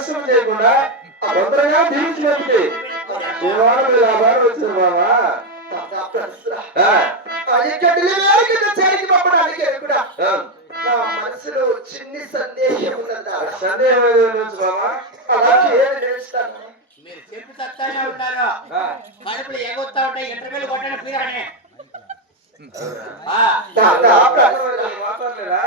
ఆలస్యం చేయకుండా తొందరగా దీవించినప్పటికీ ఈ వారం లాభాలు వచ్చింది బాబా. నా మనసులో చిన్ని సందేహం ఉన్నదా? సందేహం బాబా. మీరు చెప్పి తత్తానే ఉంటారు. కడుపులు ఎగొస్తా ఉంటాయి. ఇంటర్వ్యూలు కొట్టండి పీరానే. మాట్లాడలేదా?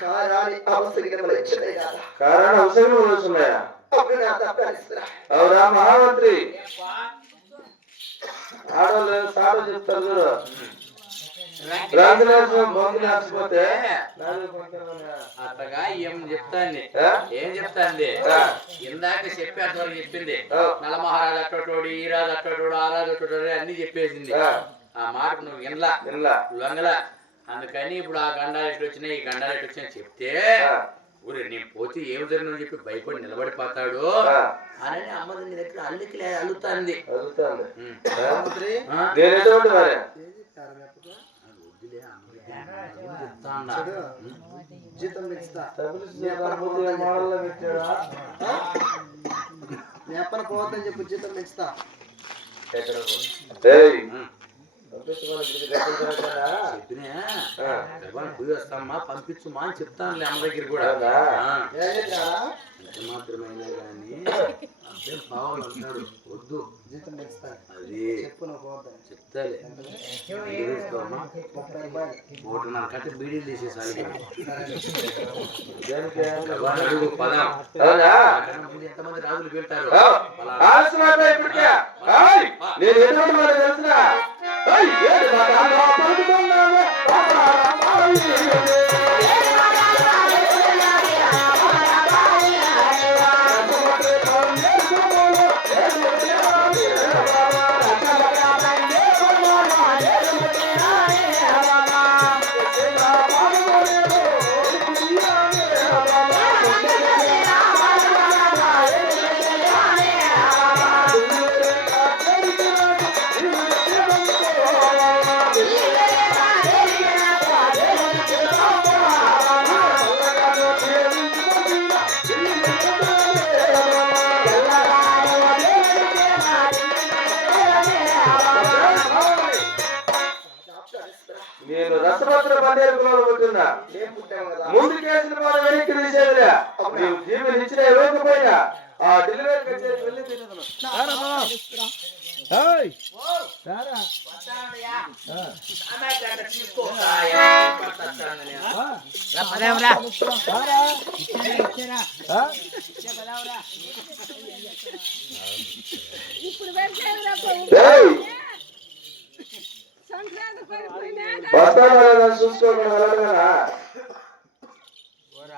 కారాన్ని అవసరం వచ్చినాయి కదా. కారణ అవసరం వస్తున్నాయా? అవును నా తప్పనిస్తున్నా. అవునా మహామంత్రి? ఆడవాళ్ళు సాడు చెప్తారు చూడు. రాకపోతే అత్తగా ఏం చెప్తాంది ఏం చెప్తాంది ఇందాక చెప్పి అంతవరకు చెప్పింది నలమహారాజు అట్టోడు ఈ రాజు అట్టోడు ఆ రాజు అట్టోడు అన్ని చెప్పేసింది. ఆ మాట నువ్వు వినలా లొంగలా. అందుకని ఇప్పుడు ఆ గండాలు ఎట్టు వచ్చినాయి ఈ గండాలు ఎట్టు వచ్చినాయి చెప్తే ఊరే నేను పోతే ఏం జరిగిందని చెప్పి భయపడి నిలబడిపోతాడు అని అమ్మది దగ్గర అల్లికి అల్లుతాంది. నేపన పోవద్దని చెప్పి జీతం పెంచుతా. వస్తామా పంపించుమా అని చెప్తానులే అమ్మ దగ్గర కూడా. మాత్రమైనా గానీ అబ్బాయి బావలు అంటాడు వద్దు జీతం పెంచుతా. అది చెప్పు చెప్తాలే 1.5 కట్టి బీడీలు తీసేసాలి. ఎంతమంది రాజులు పెడతారు నేను రసపత్ర పండుగ ముందుకేసిన వాళ్ళు వెనక్కి తీసేదిలే. నీవు జీవనం ఇచ్చిన ఇవ్వకపోయినా ఆ డెలివరీ కచేరీ వెళ్ళి తినదు. చూసుకోకుండా వెళ్ళడమేనా?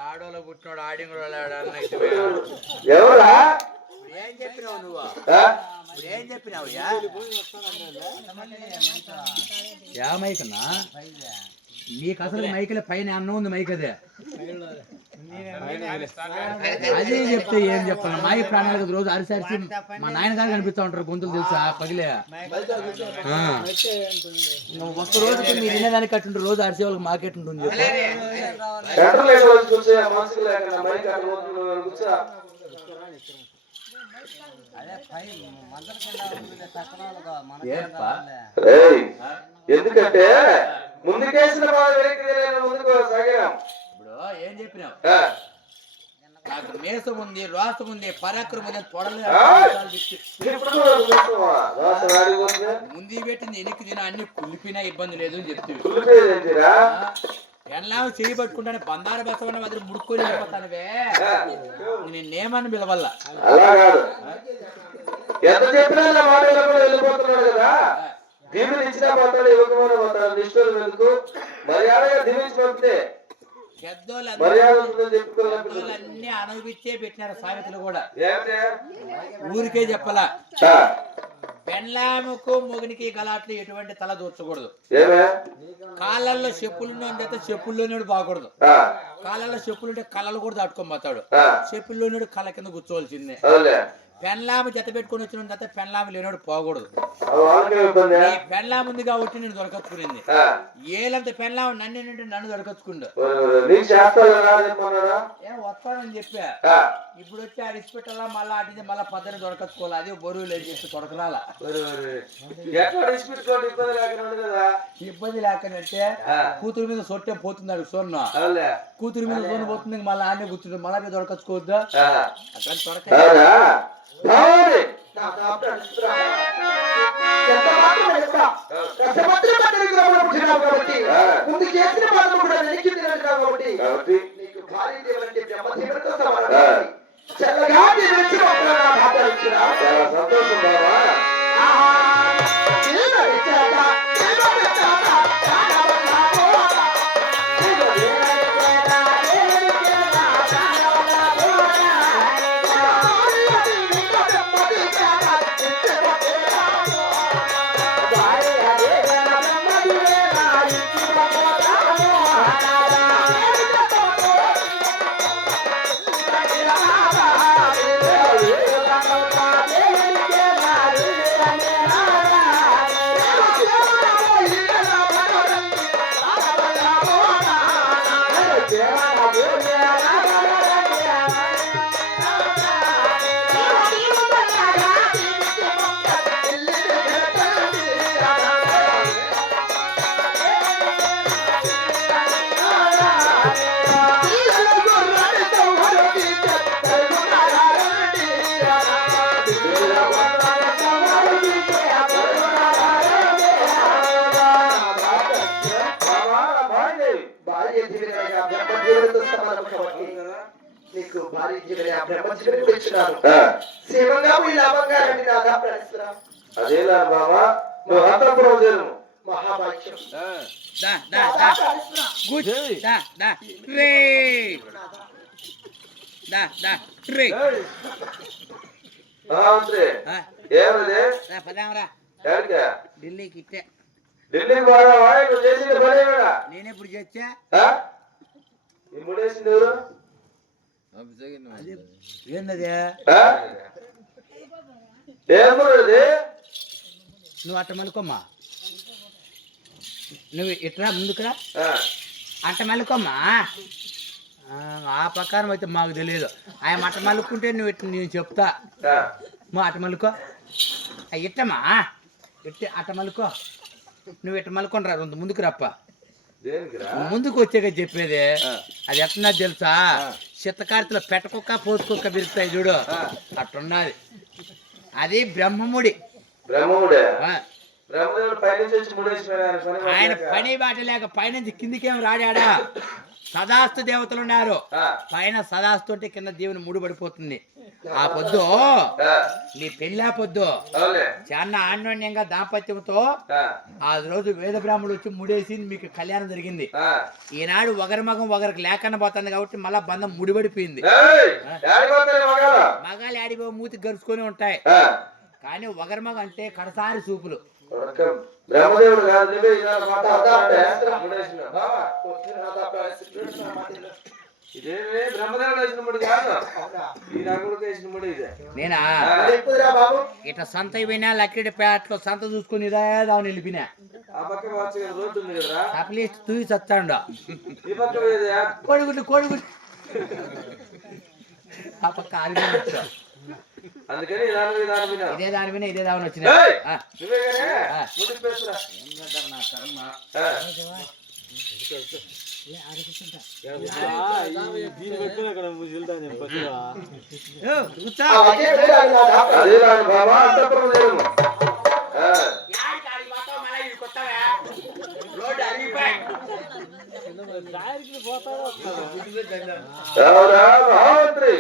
ఆడోళ్ళు పుట్టినోడు ఆడి కూడా ఎవరా? ఏం చెప్పినావు నువ్వు ఏం చెప్పినావు యా మైకన్నా? నీకు అసలు మైకలే పైన అన్న ఉంది మైక్ అదే అదే చెప్తే ఏం చెప్తాను మాయ ప్రాణాలకు రోజు అరిసి అరిసి మా నాయనగారు కనిపిస్తా ఉంటారు గొంతులు తెలుసా పగిలే. ఒక్క రోజుకి మీరు వినేదానికి కట్టుంటారు రోజు అరిసే వాళ్ళకి మార్కెట్ ఉంటుంది. ఎందుకంటే ముందుకేసిన ముందుకు సాగాం. ఇప్పుడు ఏం చెప్పినావు? నాకు మేసం ఉంది రాసం ఉంది పరాక్రమం ఉంది ముందు పెట్టింది ఎనికి తిన అన్ని కులిపినా ఇబ్బంది లేదు అని చెప్తుంది. ఎలా చేయి పట్టుకుంటానే బందారు బసవన్న మాదిరి ముడుక్కొని వెళ్ళిపోతానువే నేనేమని పిలవల్ల. అలా కాదు ఎంత చెప్పినా మాట వెళ్ళిపోతున్నాడు కదా. దీవుని ఇచ్చినా పోతాడు ఇవ్వకపోయినా పోతాడు. నిష్ఠులు వెనుకు మర్యాదగా దీవించి పంపితే పెద్దోళ్ళన్నీ అనుభవించే పెట్టినారు సామెతలు కూడా. ఊరికే చెప్పలా పెండ్లాముకు మొగునికి గలాట్లు ఎటువంటి తల దూర్చకూడదు. కాళ్ళల్లో చెప్పులున్న చెప్పుల్లోనే బాగూడదు. కాళ్ళల్లో చెప్పులుంటే కళ్ళలు కూడా దాటుకొని పోతాడు. చెప్పుల్లోనే కళ్ళ కింద కూర్చోవలసిందే. పెండ్లాము జత పెట్టుకుని వచ్చిన తర్వాత పెండ్లాము లేనోడు పోకూడదు. పెండ్లాము ఉంది కాబట్టి నేను దొరకచ్చుకునింది. ఏలంత పెండ్లాము నన్ను దొరకచ్చుకుండు వస్తానని చెప్పా. ఇప్పుడు వచ్చి ఆడ ఇచ్చిపెట్టాలా మళ్ళా అడిగింది మళ్ళా పద్దెని దొరకచ్చుకోవాలి. అదే బరువు లేదు చెప్పి దొరకరాలా. ఇబ్బంది లేకనంటే కూతురు మీద సొట్టే పోతున్నాడు సొన్న కూతురు మీద సొన్ను పోతుంది మళ్ళీ ఆమె కూర్చుంటుంది మళ్ళా మీద దొరకచ్చుకోవద్దా అక్కడ దొరక భారీ దేవుడంటే బ్రహ్మదేవుడితో సమానం. చల్లగా దీవించి మమ్మల్ని ఆదరించురా. చాలా సంతోషం బావా. భార్య జీవితంగా బ్రహ్మదేవుడితో సమానం కాబట్టి నీకు భార్య జీవన బ్రహ్మజీవిని పిలిచినాను. సేవంగా ఈ లాభంగా రండి నాదా ప్రాణేశ్వరా. అదేలా బావా, నువ్వు అంతఃపురం చేరు. మహాభాగ్యం. దా దా దా గుడ్ దా దా రే దా దా రే అంతే ఏమది పదామరా ఎక్కడికా? ఢిల్లీకి ఇట్టే ఢిల్లీకి పోదావా? నువ్వు చేసింది పనేమిరా? నేనెప్పుడు చేచ్చా ఈ ముడేసింది ఎవరు? ఏందది ఏమున్నది? నువ్వు అట్ట మలుకోమ్మా, నువ్వు ఇట్రా ముందుకురా అట్ట మలుకోమ్మా. ఆ ప్రకారం అయితే మాకు తెలియదు. ఆయన అట్ట మలుక్కుంటే నువ్వు ఇట్ట నేను చెప్తా. మా అట్ట మలుకో ఇట్టమ్మా, ఇట్ట అట్ట మలుకో. నువ్వు ఇట్ట మలుకొని రా, ముందుకు రప్ప. ముందుకు వచ్చాక చెప్పేది. అది ఎట్లా తెలుసా, చిత్తకార్తెలో పెట్టకుక్క పోసుకోక్క విరుస్తాయి చూడు, అట్టున్నది. అది బ్రహ్మముడి. బ్రహ్మముడే? ఆ, బ్రహ్మదేవుడు పైనుంచి వచ్చి ముడేసిపోయారు. ఆయన పని బాట లేక పైనుంచి కిందికేం రాడాడా. సదాస్తు దేవతలు ఉన్నారు పైన. సదాస్తు అంటే కింద దేవుని ముడిపడిపోతుంది. ఆ పొద్దు నీ పెళ్ళా పొద్దు చాలా అన్యోన్యంగా దాంపత్యంతో ఆ రోజు వేద బ్రాహ్మణుడు వచ్చి ముడేసి మీకు కళ్యాణం జరిగింది. ఈనాడు ఒకరి మగం ఒకరికి లేకుండా పోతుంది కాబట్టి మళ్ళా బంధం ముడిపడిపోయింది. మగాలు ఆడిపో మూతి గరుచుకొని ఉంటాయి, కానీ ఒకరి మగం అంటే కడసారి చూపులు. బ్రహ్మదేవుడు కాదు ఇదేమే బ్రహ్మదేవుడు వేసిన ముడి కాదు, ఈ నగుడికి వేసిన ముడి ఇదే. నేనా ఇట్లా సంత అయిపోయినా లక్కిడి పేటలో సంత చూసుకుని దాని వెళ్ళిపోయినా. ఆ పక్క వచ్చి రోడ్డు ఉంది కదరా, అట్లీస్ట్ తూయి చచ్చాడు. ఈ పక్క కోడిగుడ్డు కోడిగుడ్డు ఆ పక్క ఆరిపోయి. అందుకని ఇదే దాని మీద ఇదే దాని వచ్చిన. అదే బాబా అంతఃపురం చేరు. ఎవరా మహామంత్రి?